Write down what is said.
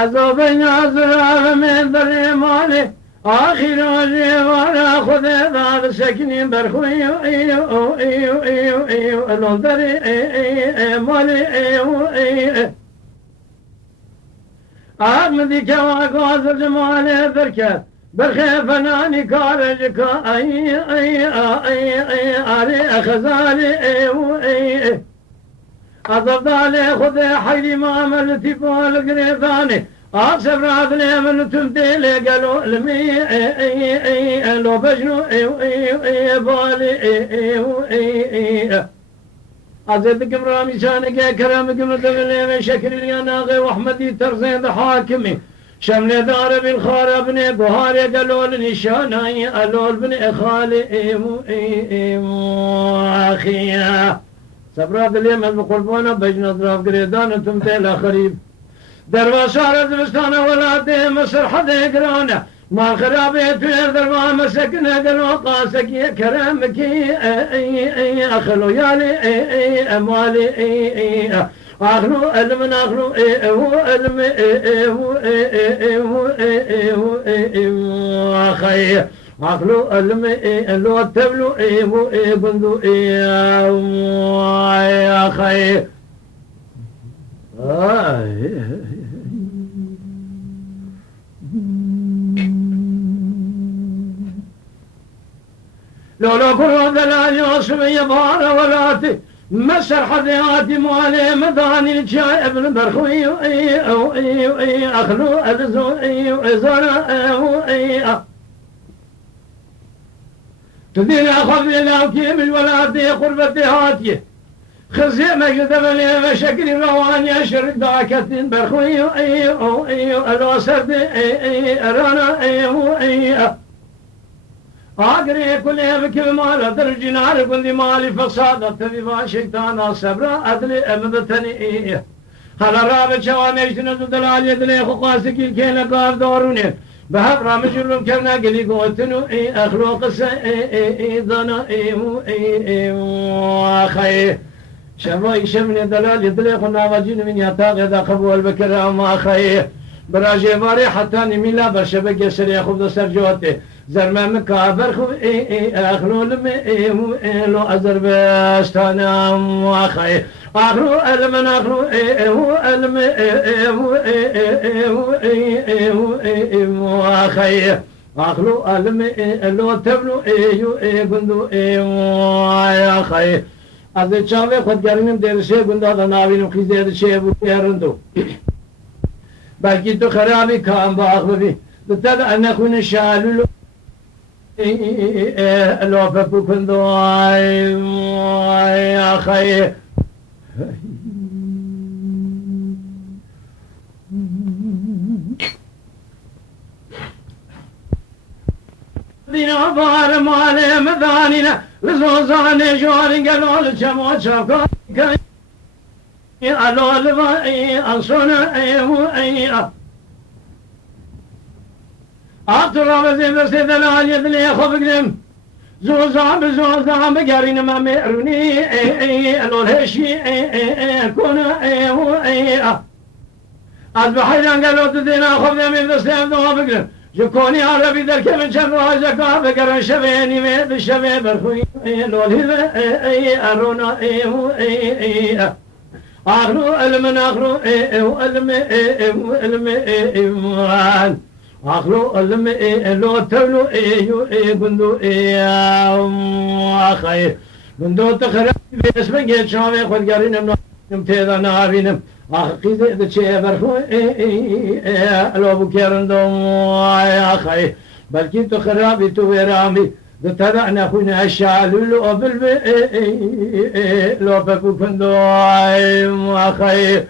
عزو بين أزرار من ذري مالي آخر جوارا خذ ذا سكنين برخوي ايو ايو ايو ايو الوندري مالي ايو ايو أحمدي كوا قاصر جمالي بركة برخي فناني كارجك اي اي اي اي علي خزالي ايو اي أضفدالي خذ حيدي ما عملتي فول قريباني أصبر عدلي من تمثيلي قالوا لمي لو بجنو بالي عزيزكم رامي شانك كرامكم دغلي شكر اليناغي واحمدي ترزين حاكمي شمل دار بالخار ابني بهاري قالوا لنشاني قالوا ابني خالي اخيا صبرات اليمن بقلبونا بجنا ضراب قريدان تمثيل خريب درواشار دبستانه ولاده مصر حدا قرانا ما خرابي توير دروا مسكنا قالوا قاسك يا كرامك اي اخلو يالي اموالي اخلو المن اخلو هو الم اخي اخلو الم لو تبلو بندو يا اخي لو كنت لا يوسف يبار ولاتي مسر حذياتي موالي مداني الشاي ابن برخوي اخلو الزو زرع تدين اخذني لو كيم الولاتي قربتي هاتي خزي ما يقدم لي مشاكل رواني اشرق داكتين برخوي الوسرد رانا اقري كل يبكي مال درج نار كندي مالي فساد تبي شيطان صبر ادلي امدتني هلا راب شوانيش ندلال يدلي خقاسك كين قار دوروني بهب رامجلهم كنا قلي قوتنو اخلوق ضنا اخي شباي شمني دلال يدلي خنا واجين من يتاق اذا قبول بكر ما اخي براجي باري حتى نميلا برشبك يسري خبز سرجوتي زرما مكابر خو اخلو لم لو ازربستان واخي اخلو المن اخلو الم واخي اخلو الم لو تبلو بندو يا اخي از چاوه خود گرینم درشه گنده دناوینم خیزه درشه بودیرندو بلکی تو خرابی کام باخ ببی دتد انا خون شالولو لو بكندو يا اخي دينا بار مال مداننا لزوزاني جواري قالوا الجمو شافكا قالوا لبا انصنا ايوه أطراب زين سيدنا علي يدلي خبقنم زوزام قارين ما ميرني الولهشي كونا أصبح حيران قالوا تدينا خبنا من السلام دوابقنم جكوني عربي ذلك من شر زكاة بقرن شبيني من الشباب الخوي الولهذا أرونا أخلو المن أخلو المن اخلو الم لو تبلو بندو اخي بندو تخرب باسم جيت شامي خد قرينم تيدا نابينم اخي ذا شي برخو لو بكيرندو اخي بلكي تخربي تو ورامي تبعنا خونا الشعل لو بالب لو بكندو اخي